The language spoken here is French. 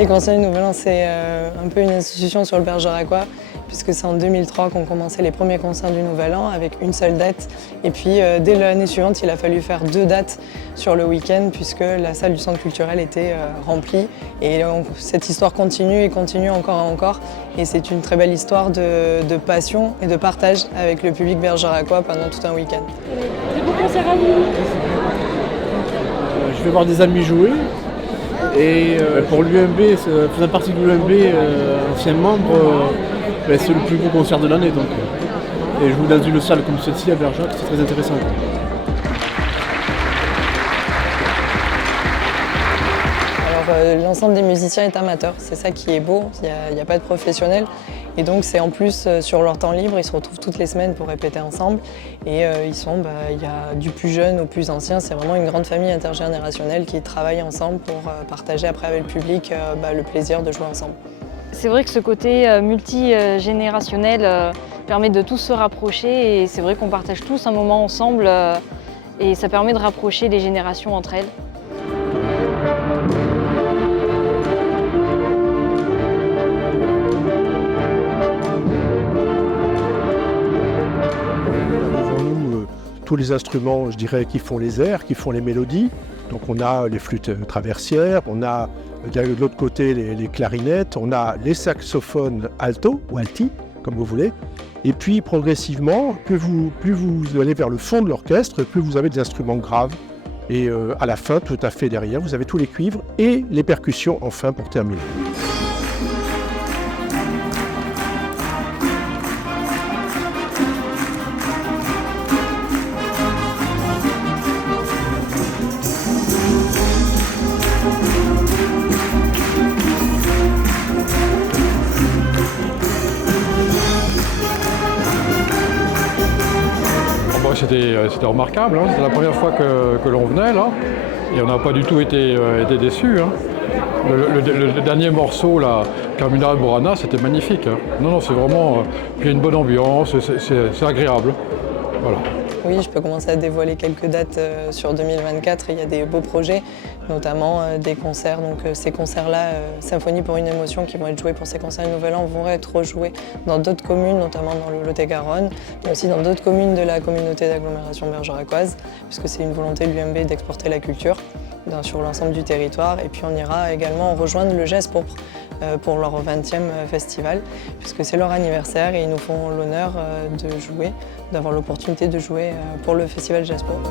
Les concerts du Nouvel An, c'est un peu une institution sur le Bergeracois, puisque c'est en 2003 qu'ont commencé les premiers concerts du Nouvel An avec une seule date. Et puis dès l'année suivante, il a fallu faire 2 dates sur le week-end puisque la salle du centre culturel était remplie. Et cette histoire continue et continue encore et encore. Et c'est une très belle histoire de passion et de partage avec le public bergeracois pendant tout un week-end. Des beaux concerts à vous. Je vais voir des amis jouer. Et pour l'UMB, faisant partie de l'UMB, ancien membre, c'est le plus beau concert de l'année. Donc, et jouer dans une salle comme celle-ci à Bergerac, c'est très intéressant. Alors l'ensemble des musiciens est amateur, c'est ça qui est beau, il n'y a pas de professionnels. Et donc c'est en plus sur leur temps libre, ils se retrouvent toutes les semaines pour répéter ensemble. Et il y a du plus jeune au plus ancien, c'est vraiment une grande famille intergénérationnelle qui travaille ensemble pour partager après avec le public le plaisir de jouer ensemble. C'est vrai que ce côté multigénérationnel permet de tous se rapprocher et c'est vrai qu'on partage tous un moment ensemble et ça permet de rapprocher les générations entre elles. Tous les instruments, je dirais, qui font les airs, qui font les mélodies. Donc on a les flûtes traversières, on a de l'autre côté les clarinettes, on a les saxophones alto ou alti, comme vous voulez. Et puis progressivement, plus vous allez vers le fond de l'orchestre, plus vous avez des instruments graves. Et à la fin, tout à fait derrière, vous avez tous les cuivres et les percussions enfin pour terminer. C'était remarquable, hein. C'était la première fois que l'on venait là, et on n'a pas du tout été déçus. Hein. Le dernier morceau, là, Carmina Burana, c'était magnifique. Hein. Non, c'est vraiment... il y a une bonne ambiance, c'est agréable. Voilà. Oui, je peux commencer à dévoiler quelques dates sur 2024. Il y a des beaux projets, notamment des concerts. Donc ces concerts-là, Symphonie pour une émotion, qui vont être joués pour ces concerts du Nouvel An, vont être rejoués dans d'autres communes, notamment dans le Lot-et-Garonne, mais aussi dans d'autres communes de la communauté d'agglomération bergeracoise, puisque c'est une volonté de l'UMB d'exporter la culture sur l'ensemble du territoire. Et puis on ira également rejoindre le Geste Pourpre pour leur 20e festival, puisque c'est leur anniversaire et ils nous font l'honneur d'avoir l'opportunité de jouer pour le festival Geste Pourpre.